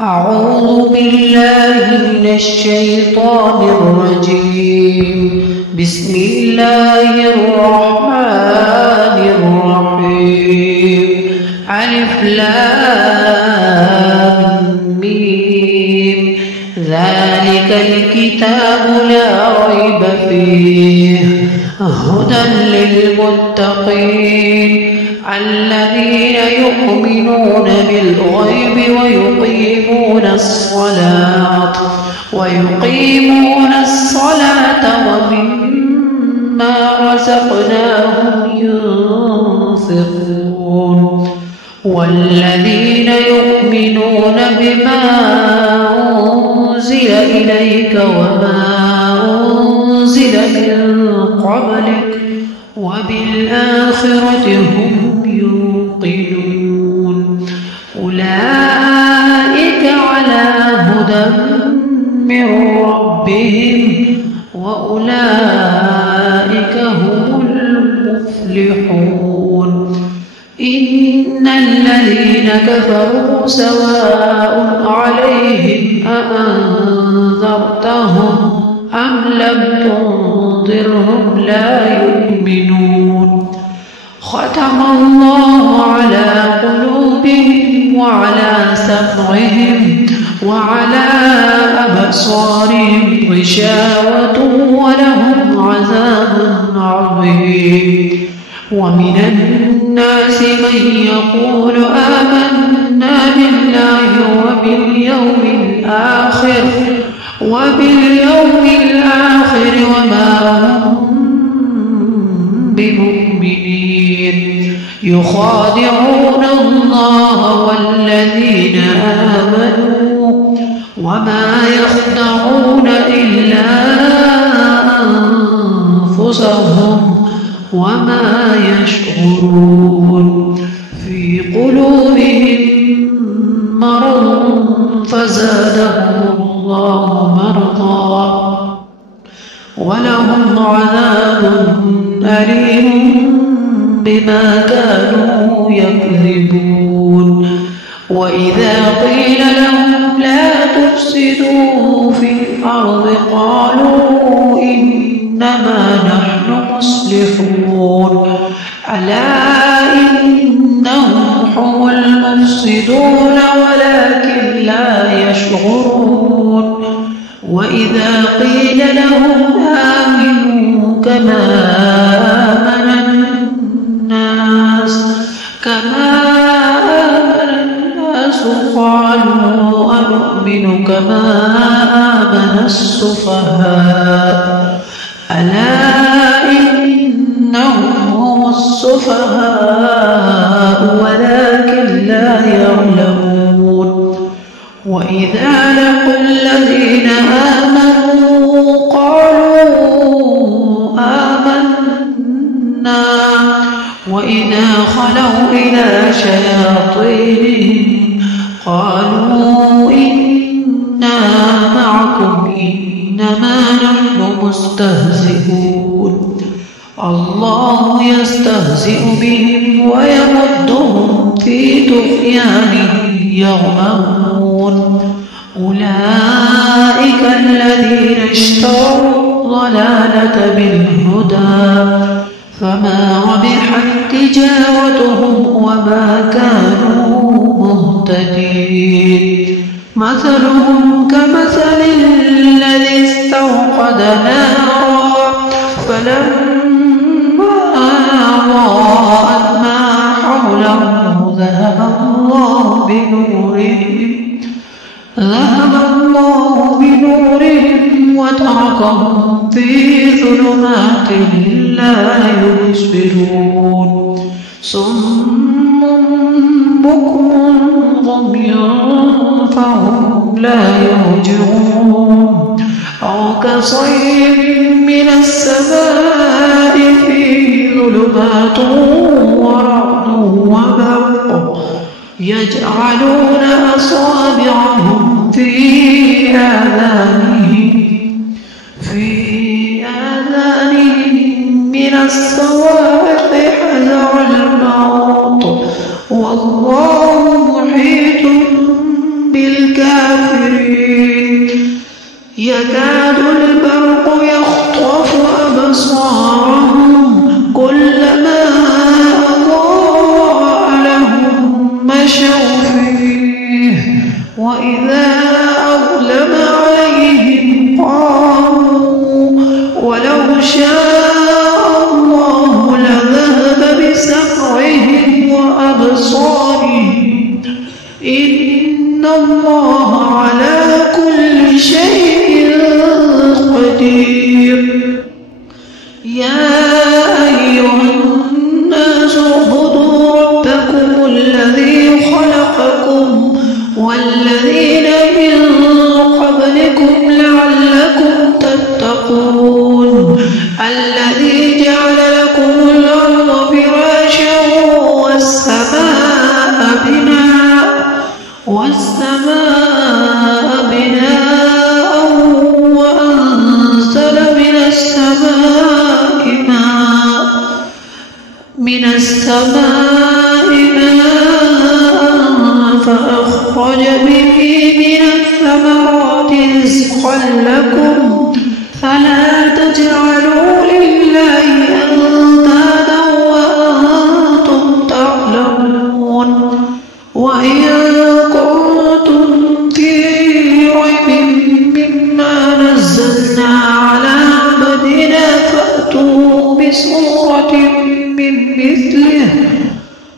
أعوذ بالله من الشيطان الرجيم. بسم الله الرحمن الرحيم. ألف لام ميم. ذلك الكتاب لا ريب فيه هدى للمتقين الذين يؤمنون بالغيب ويقيمون الصلاة ومما رزقناهم ينفقون والذين يؤمنون بما أنزل إليك وما أنزل من قبلك وبالآخرة هم يوقنون أولئك على هدى من ربهم وأولئك هم المفلحون. إن الذين كفروا سواء عليهم أأنذرتهم أم لم تنذرهم لا يؤمنون. ختم الله على قلوبهم وعلى سمعهم وعلى أبصارهم غشاوة ولهم عذاب عظيم. ومن الناس من يقول آمنا بالله وباليوم الآخر وما هم بمؤمنين. يخادعون الله والذين آمنوا وما يخدعون إلا أنفسهم وما يشعرون. في قلوبهم مرض فزادهم الله مرضا ولهم عذاب أليم بما كانوا يكذبون. وإذا قيل لهم لا تفسدوا في الأرض قالوا إنما نحن مصلحون. ألا إنهم هم المفسدون ولكن لا يشعرون. وإذا قيل لهم آمنوا كما آمن الناس قالوا أنؤمن كما آمن السفهاء. ألا إنهم هم السفهاء ولكن لا يعلمون. وإذا لقوا الذين آمنوا قالوا آمنا وإذا خلوا إلى شياطينهم قالوا إنا معكم إنما نحن مستهزئون. الله يستهزئ بهم ويمدهم في طغيانهم يعمهون. أولئك الذين اشتروا الضلالة بالهدى فما ربحت تجارتهم وما كانوا مهتدين. مثلهم كمثل الذي استوقد نارا فلما أضاءت ما حوله ذهب الله بنورهم وتركهم في ظلمات لا يبصرون. صم بكم عمي فهم لا يرجعون. أو كصيب من السماء فيه ظلمات ورعد وبرق يجعلون أصابعهم في آذانهم من الصواعق حذر الموت والله محيط بالكافرين. للكافرين يكاد البرق يخطف أبصارهم كلما أضاء لهم مشوا فيه وإذا أظلم عليهم قاموا ولو شاء الله لذهب بسمعهم وأبصارهم إن الله على كل شيء قدير يا أيها الناس اعبدوا ربكم الذي خلقكم والذين من قبلكم لعلكم تتقون الذي جعل لكم الأرض فراشا والسماء بناء وأنزل من السماء ماء فأخرج به من الثمرات رزقا لكم فلا تجعلوا لله أندادا وأنتم تعلمون وإن كنتم في ريب مما نزلنا على عبدنا فأتوا بسورة من مثله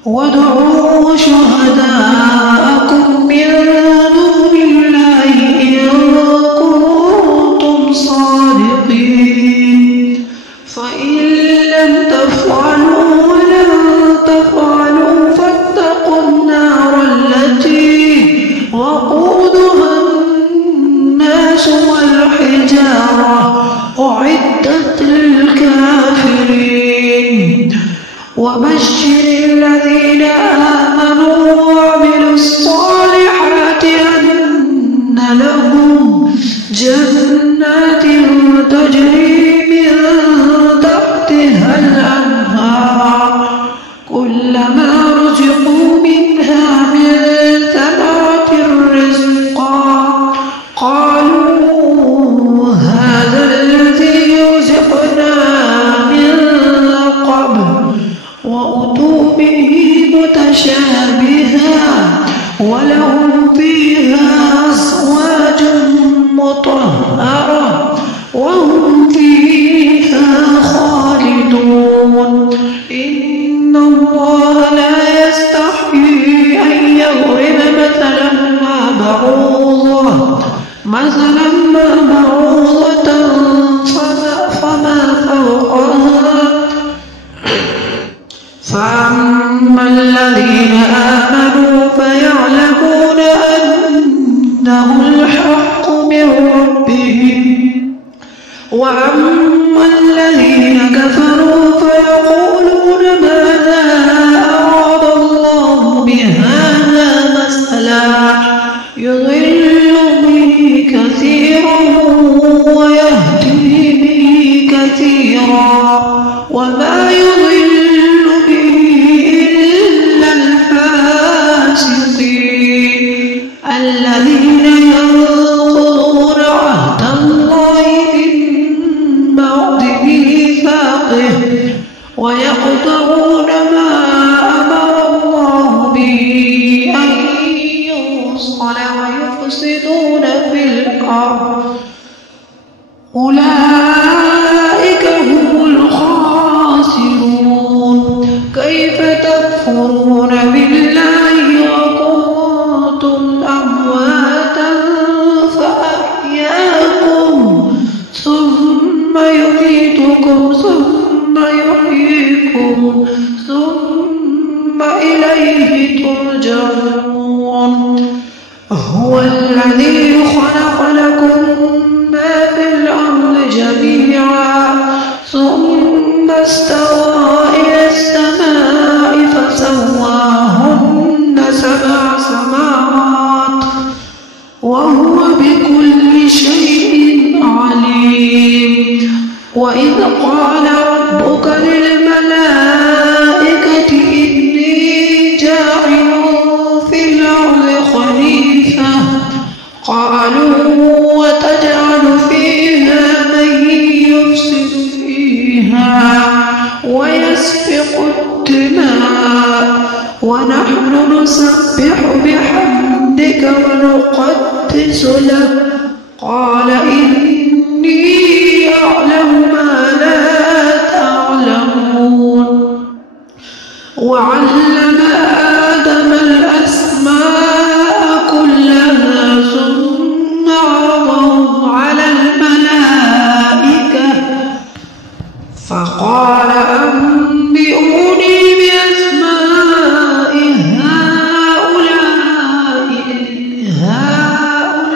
وادعوا شهداءكم من دون الله إن كنتم صادقين فإن لم تفعلوا ولن تفعلوا فاتقوا النار التي وقودها الناس والحجارة أعدت للكافرين وبشر الذين آمنوا وعملوا الصالحات أن لهم جنات تجري من تحتها الأنهار كلما رزقوا منها من ثمرة رزقا قالوا هذا الذي رزقنا من قبل وأتوا به متشابها ولهم فيها أزواج مطهرة وهم فيها خالدون إن الله لا يستحيي أن يضرب مثلا ما بعوضة فما فوقها فأما الذين آمنوا فيعلمون أنه الحق من ربهم وأما الذين كفروا فيقولون ماذا أراد الله بهذا مثلا يضل به كثيرا ويهدي به كثيرا وما يضل به إلا الفاسقين الذين ينقضون عهد الله من بعد ميثاقه ويقطعون ما أمر الله به أن يوصل ويفسدون في الأرض أولئك هم الخاسرون كيف تكفرون بالله وكنتم أمواتا فأحياكم ثم يميتكم ثم يحييكم ثم إليه ترجعون هو الذي خلق لكم ما في الأرض جميعا ثم استوى إلى السماء فسواهن 7 سماوات وهو بكل شيء عليم وإذ قال ربك للملائكة إني جاعل في الأرض خليفة قالوا وتجعل فيها من يفسد فيها ويسفك الدماء ونحن نسبح بحمدك ونقدس لك قال إني أعلم ما لا تعلمون وعلم آدم الأسماء كلها ثم عرضهم على الملائكة فقال أنبئوني بأسماء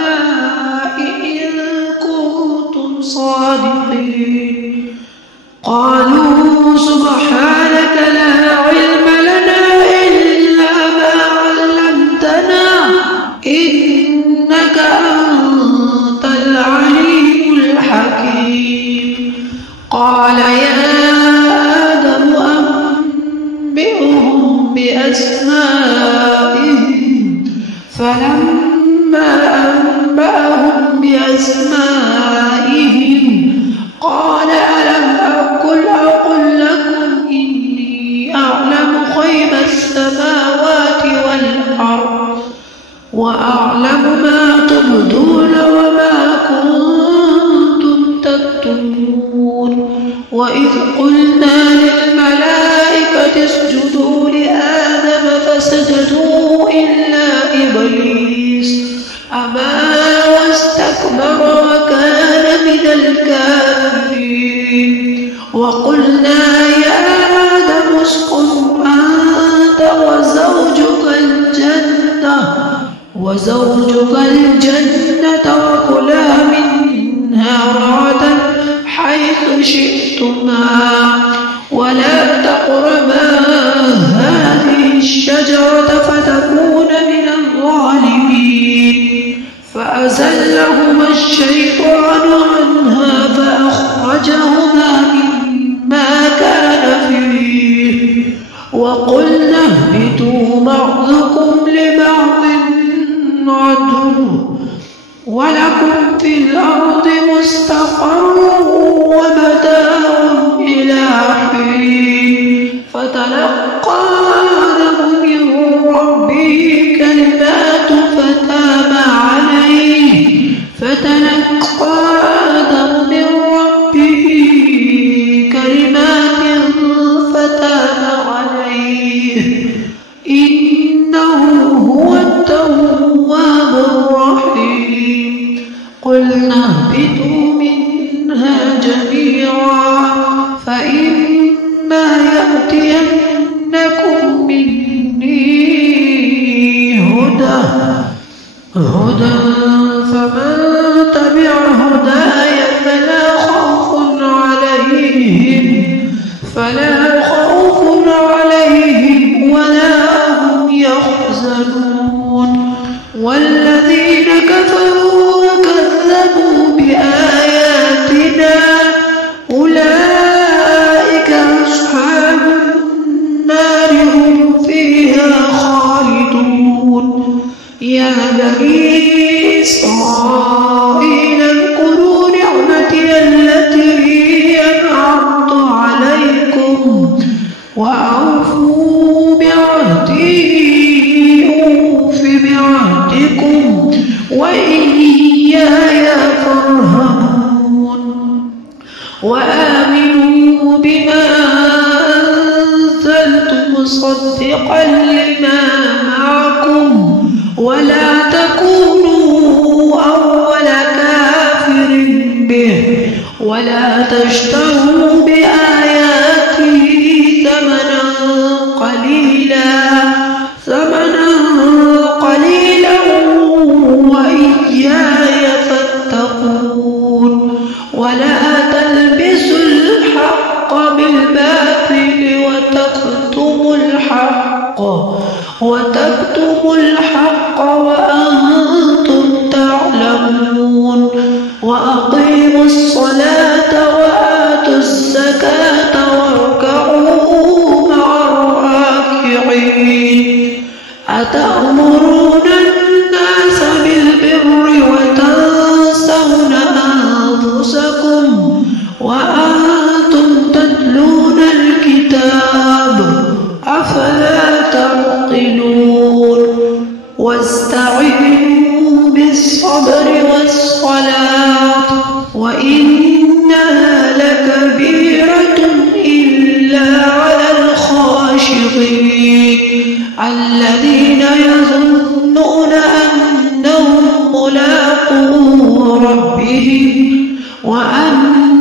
هؤلاء إن كنتم صادقين قالوا سبحانك لا علم لنا إلا ما علمتنا إنك أنت العليم الحكيم قال يا آدم أنبئهم بأسمائهم فلما أنبأهم بأسمائهم قال ألم أقل لكم إني أعلم غيب السماوات والأرض وأعلم ما تبدون وما كنتم تكتمون وإذ قلنا للملائكة اسجدوا لآدم فسجدوا إلا إبليس أبى واستكبر وكان من الكافرين وقلنا يا آدم اسكن أنت وزوجك الجنة وكلا منها رغدا حيث شئتما ولا تقربا هذه الشجرة فتكون من الظالمين فأزلهما الشيطان عنها فأخرجهما مما كان فيه وقلنا اهبطوا بعضكم لبعض عدو ولكم في الأرض مستقر ومتاع إلى حين فتلقى آدم من ربه كلمات فتاب عليه إنه هو التواب الرحيم قلنا اهبطوا منها جميعا فإما يأتينكم مني هدى فمن تبع هداي فلا خوف عليهم ولا هم يحزنون والذين كفروا وكذبوا بآياتنا أولئك أصحاب النار هم فيها خالدون يا بني إسرائيل اذكروا نعمتي التي أنعمت عليكم وأوفوا بعهدي أوف بعهدكم وإياي فارهبون وآمنوا بما أنزلت مصدقا لما معكم ولا تكونوا أول كافر به ولا تشتروا بآياتي ثمنا قليلا وإياي فاتقون ولا تلبسوا الحق بالباطل وتكتموا الحق وأنتم تعلمون وأقيموا الصلاة وآتوا أفلا تعقلون واستعينوا بالصبر والصلاة وإنها لكبيرة إلا على الخاشعين الذين يظنون أنهم ملاقو ربهم وأن